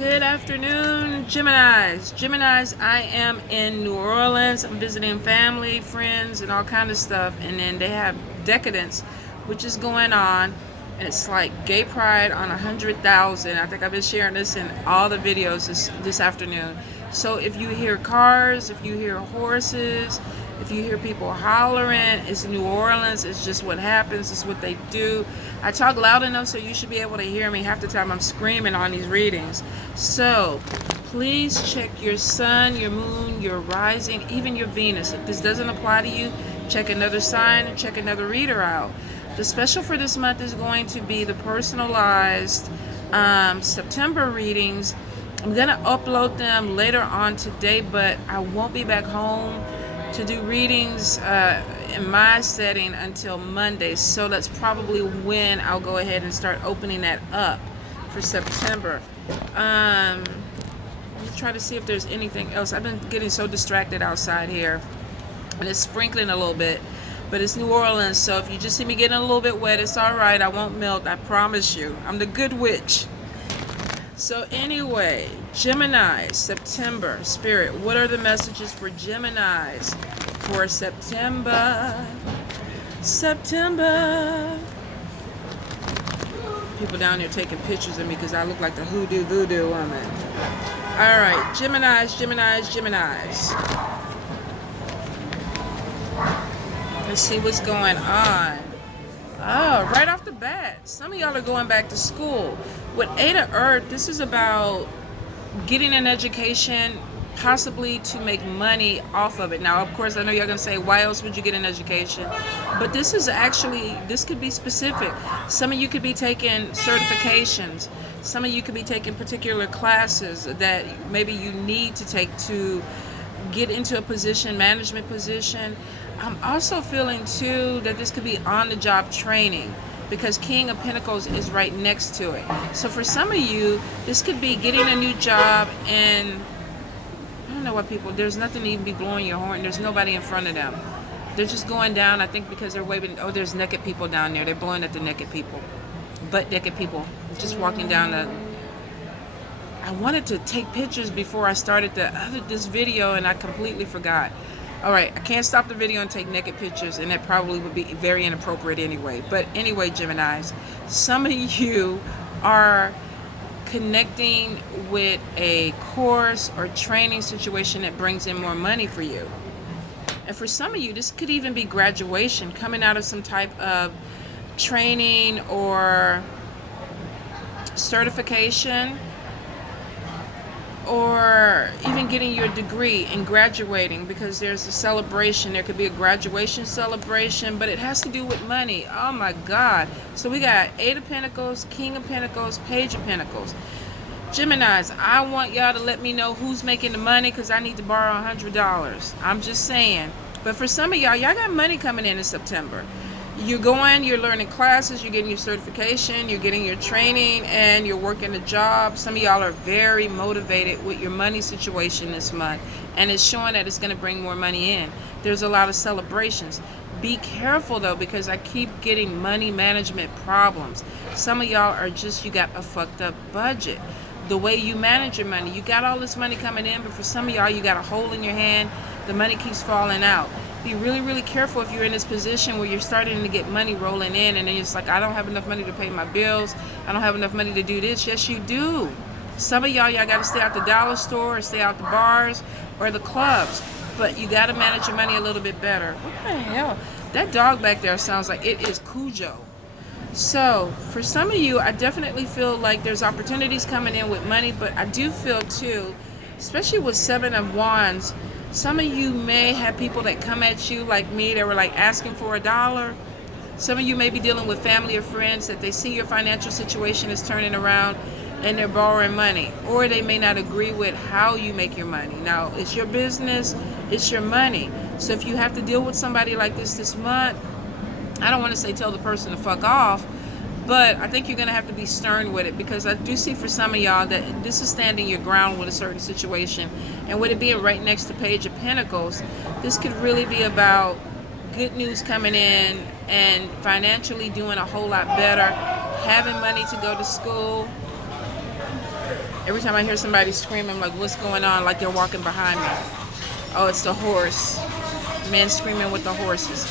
Good afternoon, Geminis. Geminis, I am in New Orleans. I'm visiting family, friends, and all kind of stuff. And then they have Decadence, which is going on. And it's like gay pride on 100,000. I think I've been sharing this in all the videos this afternoon. So if you hear cars, if you hear horses, if you hear people hollering, it's New Orleans. It's just what happens. It's what they do. I talk loud enough so you should be able to hear me. Half the time I'm screaming on these readings. So please check your sun, your moon, your rising, even your Venus. If this doesn't apply to you, check another sign and check another reader out. The special for this month is going to be the personalized September readings. I'm going to upload them later on today, but I won't be back home to do readings in my setting until Monday. So that's probably when I'll go ahead and start opening that up for September. Let me try to see if there's anything else. I've been getting so distracted outside here, and it's sprinkling a little bit, but it's New Orleans, so if you just see me getting a little bit wet, it's all right. I won't melt, I promise you. I'm the good witch. So anyway, Gemini, September, Spirit, what are the messages for Geminis for September? September. People down there taking pictures of me because I look like the hoodoo voodoo woman. All right, Geminis, Geminis, Geminis. Let's see what's going on. Oh, right off the bat, some of y'all are going back to school. With Eight of Earth, this is about getting an education, possibly to make money off of it. Now, of course, I know y'all gonna say, why else would you get an education? But this is actually, this could be specific. Some of you could be taking certifications. Some of you could be taking particular classes that maybe you need to take to get into a position, management position. I'm also feeling too that this could be on-the-job training, because King of Pentacles is right next to it. So for some of you, this could be getting a new job, and I don't know what people, there's nothing to even be blowing your horn. There's nobody in front of them. They're just going down, I think because they're waving. Oh, there's naked people down there. They're blowing at the naked people. Butt naked people. Just walking down the... I wanted to take pictures before I started this video, and I completely forgot. All right, I can't stop the video and take naked pictures, and that probably would be very inappropriate anyway. But anyway, Geminis, some of you are connecting with a course or training situation that brings in more money for you. And for some of you, this could even be graduation, coming out of some type of training or certification, or even getting your degree and graduating, because there's a celebration. There could be a graduation celebration, but it has to do with money. Oh my God. So we got Eight of Pentacles, King of Pentacles, Page of Pentacles. Geminis, I want y'all to let me know who's making the money, because I need to borrow $100. I'm just saying. But for some of y'all got money coming in September. You're learning classes, you're getting your certification, you're getting your training, and you're working a job. Some of y'all are very motivated with your money situation this month, and it's showing that it's going to bring more money in. There's a lot of celebrations. Be careful though, because I keep getting money management problems. Some of y'all are just, you got a fucked up budget. The way you manage your money, you got all this money coming in, but for some of y'all, you got a hole in your hand. The money keeps falling out. Be really, really careful if you're in this position where you're starting to get money rolling in, and then it's like, I don't have enough money to pay my bills. I don't have enough money to do this. Yes, you do. Some of y'all got to stay out the dollar store, or stay out the bars or the clubs, but you got to manage your money a little bit better. What the hell? That dog back there sounds like it is Cujo. So for some of you, I definitely feel like there's opportunities coming in with money, but I do feel too, especially with Seven of Wands, some of you may have people that come at you like me that were like asking for $1. Some of you may be dealing with family or friends that they see your financial situation is turning around and they're borrowing money, or they may not agree with how you make your money. Now, it's your business, it's your money. So if you have to deal with somebody like this month, I don't want to say tell the person to fuck off, but I think you're going to have to be stern with it, because I do see for some of y'all that this is standing your ground with a certain situation. And with it being right next to Page of Pentacles, this could really be about good news coming in and financially doing a whole lot better, having money to go to school. Every time I hear somebody screaming, I'm like, what's going on? Like they're walking behind me. Oh, it's the horse. Men screaming with the horses.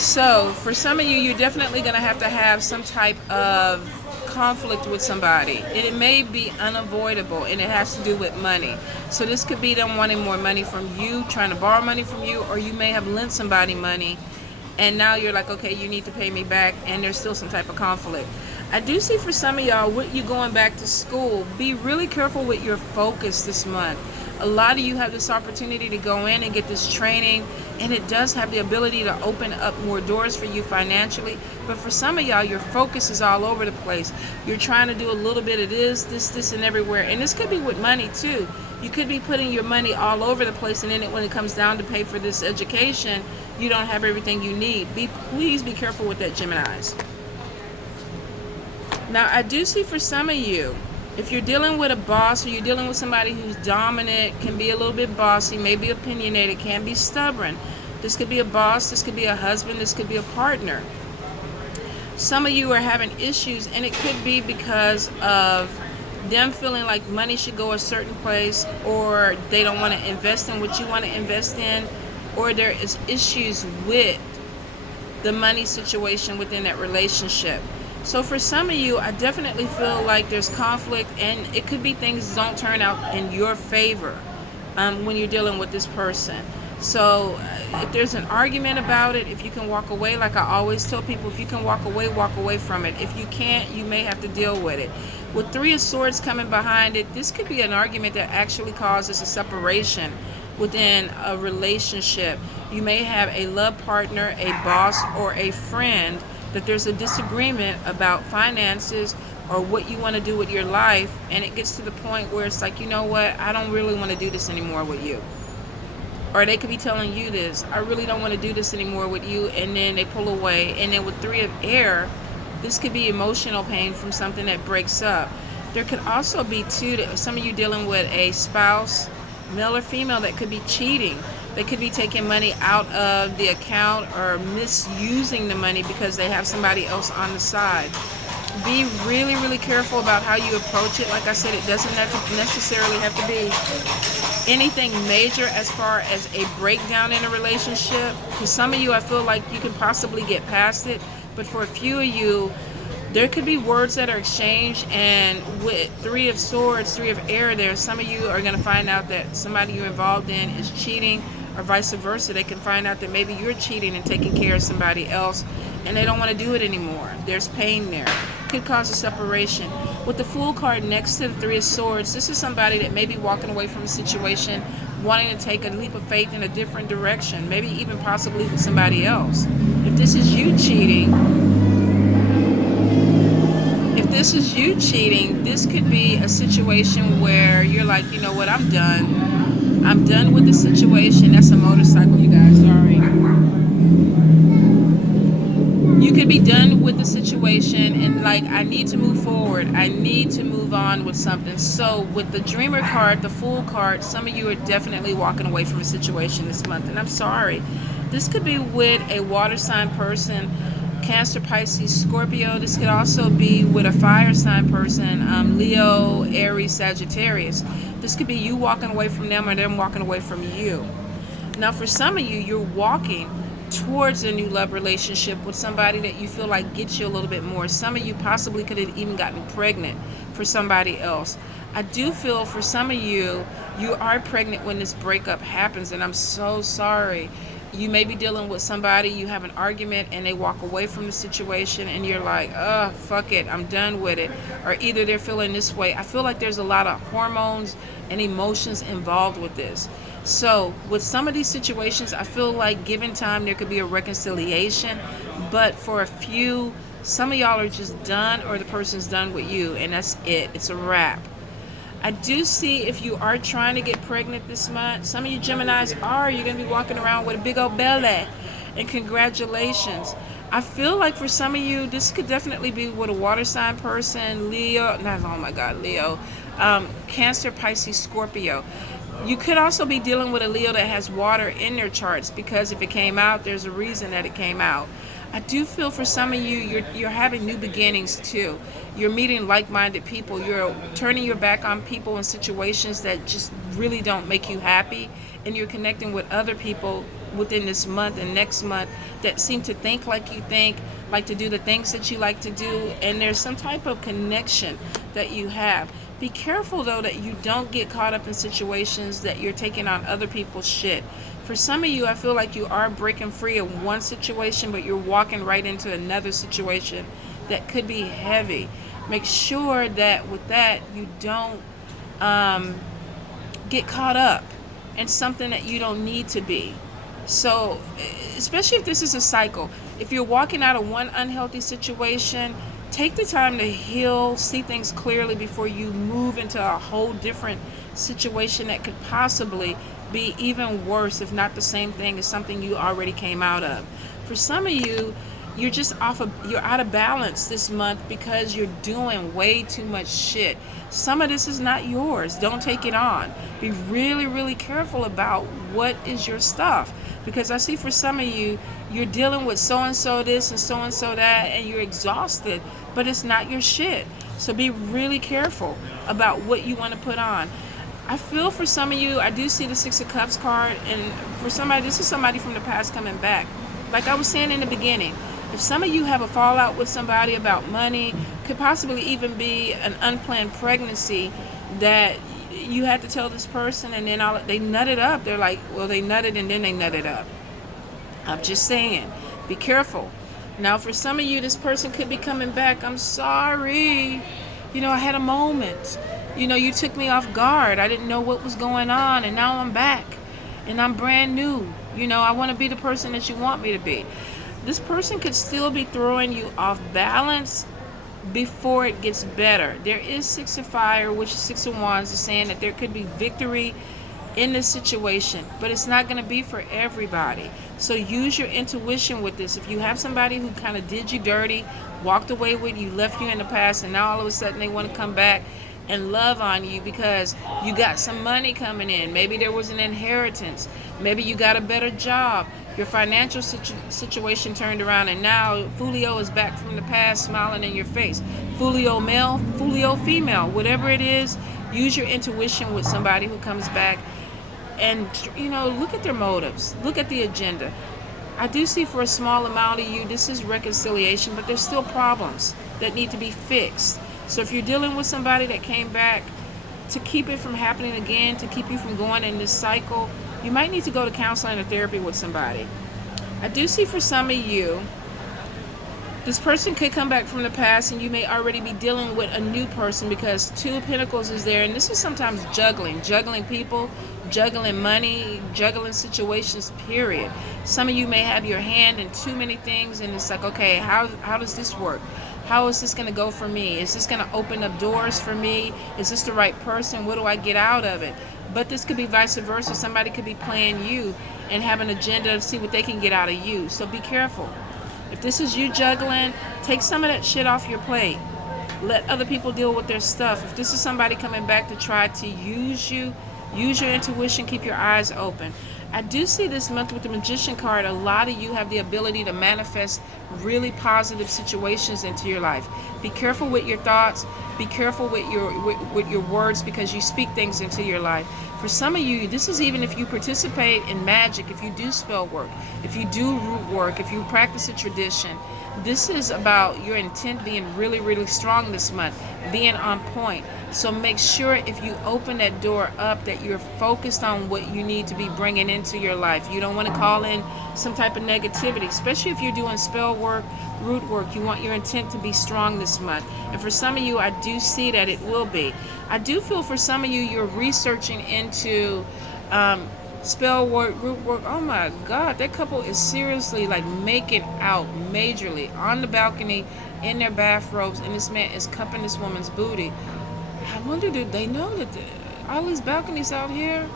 So, for some of you, you're definitely going to have some type of conflict with somebody. It may be unavoidable, and it has to do with money. So this could be them wanting more money from you, trying to borrow money from you, or you may have lent somebody money, and now you're like, okay, you need to pay me back, and there's still some type of conflict. I do see for some of y'all, with you going back to school, be really careful with your focus this month. A lot of you have this opportunity to go in and get this training, and it does have the ability to open up more doors for you financially. But for some of y'all, your focus is all over the place. You're trying to do a little bit of this, and everywhere. And this could be with money too. You could be putting your money all over the place, and then when it comes down to pay for this education, you don't have everything you need. Please be careful with that, Geminis. Now, I do see for some of you, if you're dealing with a boss or you're dealing with somebody who's dominant, can be a little bit bossy, maybe opinionated, can be stubborn. This could be a boss, this could be a husband, this could be a partner. Some of you are having issues, and it could be because of them feeling like money should go a certain place, or they don't want to invest in what you want to invest in, or there is issues with the money situation within that relationship. So for some of you, I definitely feel like there's conflict, and it could be things don't turn out in your favor when you're dealing with this person. So if there's an argument about it, if you can walk away, like I always tell people, if you can walk away from it. If you can't, you may have to deal with it. With Three of Swords coming behind it, this could be an argument that actually causes a separation within a relationship. You may have a love partner, a boss, or a friend that there's a disagreement about finances or what you want to do with your life, and it gets to the point where it's like, you know what, I don't really want to do this anymore with you. Or they could be telling you this, I really don't want to do this anymore with you, and then they pull away. And then with Three of Air, this could be emotional pain from something that breaks up. There could also be some of you dealing with a spouse, male or female, that could be cheating. They could be taking money out of the account or misusing the money because they have somebody else on the side. Be really, really careful about how you approach it. Like I said, it doesn't necessarily have to be anything major as far as a breakdown in a relationship. For some of you, I feel like you can possibly get past it. But for a few of you, there could be words that are exchanged, and with Three of Swords, Three of Air there, some of you are going to find out that somebody you're involved in is cheating, or vice versa. They can find out that maybe you're cheating and taking care of somebody else, and they don't want to do it anymore. There's pain there. Could cause a separation. With the Fool card next to the Three of Swords, this is somebody that may be walking away from a situation, wanting to take a leap of faith in a different direction, maybe even possibly with somebody else. If this is you cheating, this could be a situation where you're like, you know what, I'm done. I'm done with the situation. That's a motorcycle, you guys. Sorry. You could be done with the situation and like, I need to move forward. I need to move on with something. So with the Dreamer card, the Fool card, some of you are definitely walking away from a situation this month. And I'm sorry. This could be with a water sign person, Cancer, Pisces, Scorpio. This could also be with a fire sign person, Leo, Aries, Sagittarius. This could be you walking away from them or them walking away from you. Now for some of you, you're walking towards a new love relationship with somebody that you feel like gets you a little bit more. Some of you possibly could have even gotten pregnant for somebody else. I do feel for some of you, you are pregnant when this breakup happens, and I'm so sorry. You may be dealing with somebody, you have an argument, and they walk away from the situation, and you're like, oh, fuck it, I'm done with it. Or either they're feeling this way. I feel like there's a lot of hormones and emotions involved with this. So with some of these situations, I feel like given time, there could be a reconciliation. But for a few, some of y'all are just done, or the person's done with you, and that's it. It's a wrap. I do see if you are trying to get pregnant this month, some of you Geminis you're going to be walking around with a big old belly. And congratulations. I feel like for some of you, this could definitely be with a water sign person, Leo, Cancer, Pisces, Scorpio. You could also be dealing with a Leo that has water in their charts, because if it came out, there's a reason that it came out. I do feel for some of you, you're having new beginnings too. You're meeting like-minded people. You're turning your back on people and situations that just really don't make you happy, and you're connecting with other people within this month and next month that seem to think like you think, like to do the things that you like to do, and there's some type of connection that you have. Be careful though that you don't get caught up in situations that you're taking on other people's shit. For some of you, I feel like you are breaking free of one situation, but you're walking right into another situation that could be heavy. Make sure that with that, you don't get caught up in something that you don't need to be. So, especially if this is a cycle, if you're walking out of one unhealthy situation, take the time to heal, see things clearly before you move into a whole different situation that could possibly be even worse, if not the same thing as something you already came out of. For some of you, you're out of balance this month because you're doing way too much shit. Some of this is not yours. Don't take it on. Be really, really careful about what is your stuff, because I see for some of you, you're dealing with so-and-so this and so-and-so that, and you're exhausted, but it's not your shit. So be really careful about what you want to put on. I feel for some of you, I do see the Six of Cups card, and for somebody, this is somebody from the past coming back. Like I was saying in the beginning, if some of you have a fallout with somebody about money, could possibly even be an unplanned pregnancy that you had to tell this person, and then they nutted up. They're like, well, they nutted and then they nutted up. I'm just saying, be careful. Now, for some of you, this person could be coming back. I'm sorry. I had a moment. You took me off guard. I didn't know what was going on, and now I'm back, and I'm brand new. I want to be the person that you want me to be. This person could still be throwing you off balance before it gets better. There is Six of Fire, which is Six of Wands, is saying that there could be victory in this situation, but it's not going to be for everybody. So use your intuition with this. If you have somebody who kind of did you dirty, walked away with you, left you in the past, and now all of a sudden they want to come back and love on you because you got some money coming in. Maybe there was an inheritance. Maybe you got a better job. Your financial situation turned around, and now Fulio is back from the past smiling in your face. Fulio male, Fulio female, whatever it is, use your intuition with somebody who comes back, and look at their motives, look at the agenda. I do see for a small amount of you, this is reconciliation, but there's still problems that need to be fixed. So if you're dealing with somebody that came back, to keep it from happening again, to keep you from going in this cycle, you might need to go to counseling or therapy with somebody. I do see for some of you, this person could come back from the past, and you may already be dealing with a new person, because Two of Pentacles is there, and this is sometimes juggling people, juggling money, juggling situations, period. Some of you may have your hand in too many things, and it's like, okay, how does this work? How is this going to go for me? Is this going to open up doors for me? Is this the right person? What do I get out of it? But this could be vice versa. Somebody could be playing you and have an agenda to see what they can get out of you. So be careful. If this is you juggling, take some of that shit off your plate. Let other people deal with their stuff. If this is somebody coming back to try to use you, use your intuition, keep your eyes open. I do see this month with the Magician card, a lot of you have the ability to manifest really positive situations into your life. Be careful with your thoughts. Be careful with your words, because you speak things into your life. For some of you, this is even if you participate in magic, if you do spell work, if you do root work, if you practice a tradition. This is about your intent being really, really strong this month, being on point. So make sure if you open that door up that you're focused on what you need to be bringing into your life. You don't want to call in some type of negativity, especially if you're doing spell work, root work. You want your intent to be strong this month. And for some of you, I do see that it will be. I do feel for some of you, you're researching into spell work, root work. Oh my God, that couple is seriously like making out majorly on the balcony in their bathrobes, and this man is cupping this woman's booty. I wonder, do they know that all these balconies out here?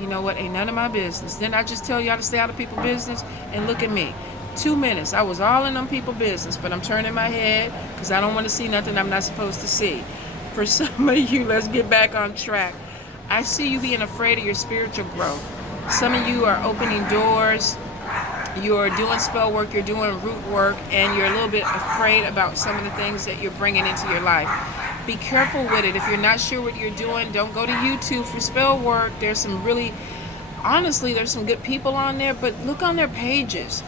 You know what? Ain't none of my business. Then I just tell y'all to stay out of people's business, and look at me. 2 minutes. I was all in them people's business, but I'm turning my head because I don't want to see nothing I'm not supposed to see. For some of you, let's get back on track. I see you being afraid of your spiritual growth. Some of you are opening doors You're doing spell work, you're doing root work, and you're a little bit afraid about some of the things that you're bringing into your life. Be careful with it. If you're not sure what you're doing, don't go to YouTube for spell work. There's some really, honestly, there's some good people on there, but look on their pages.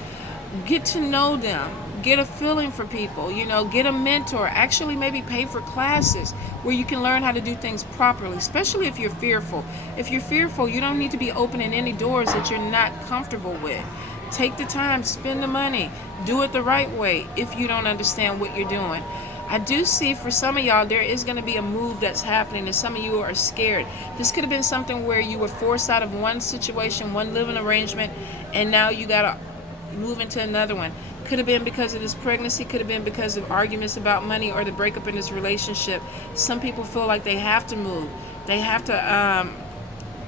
Get to know them. Get a feeling for people. Get a mentor. Actually, maybe pay for classes where you can learn how to do things properly, especially if you're fearful. If you're fearful, you don't need to be opening any doors that you're not comfortable with. Take the time, spend the money, do it the right way if you don't understand what you're doing. I do see for some of y'all there is going to be a move that's happening, and some of you are scared. This could have been something where you were forced out of one situation, one living arrangement, and now you got to move into another one. Could have been because of this pregnancy, could have been because of arguments about money or the breakup in this relationship. Some people feel like they have to move. They have to,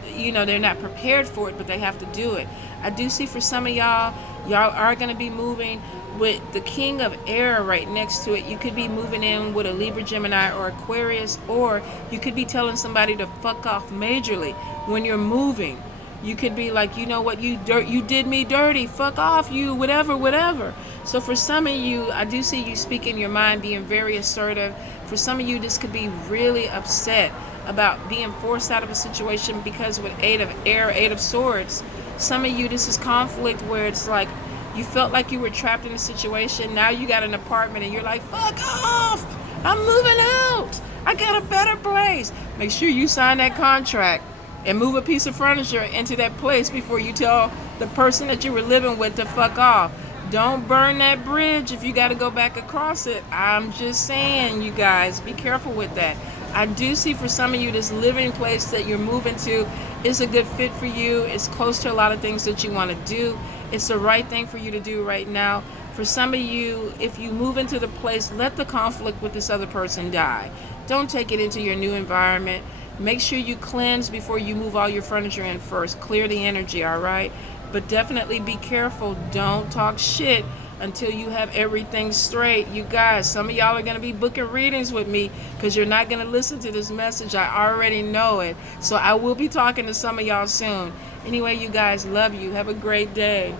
they're not prepared for it, but they have to do it. I do see for some of y'all are going to be moving with the King of Air right next to it. You could be moving in with a Libra, Gemini, or Aquarius, or you could be telling somebody to fuck off majorly when you're moving. You could be like, you know what, you did me dirty, fuck off, you, whatever. So for some of you, I do see you speaking your mind, being very assertive. For some of you, this could be really upset about being forced out of a situation because with Eight of Air, Eight of Swords, some of you, this is conflict where it's like you felt like you were trapped in a situation. Now you got an apartment and you're like, fuck off, I'm moving out, I got a better place. Make sure you sign that contract and move a piece of furniture into that place before you tell the person that you were living with to fuck off. Don't burn that bridge if you got to go back across it. I'm just saying, you guys, be careful with that. I do see for some of you this living place that you're moving to is a good fit for you. It's close to a lot of things that you want to do. It's the right thing for you to do right now. For some of you, if you move into the place, let the conflict with this other person die. Don't take it into your new environment. Make sure you cleanse before you move all your furniture in first. Clear the energy, all right? But definitely be careful. Don't talk shit until you have everything straight. You guys, some of y'all are going to be booking readings with me because you're not going to listen to this message. I already know it. So I will be talking to some of y'all soon. Anyway, you guys, love you. Have a great day.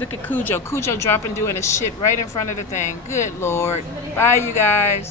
Look at Cujo. Cujo dropping, doing his shit right in front of the thing. Good Lord. Bye, you guys.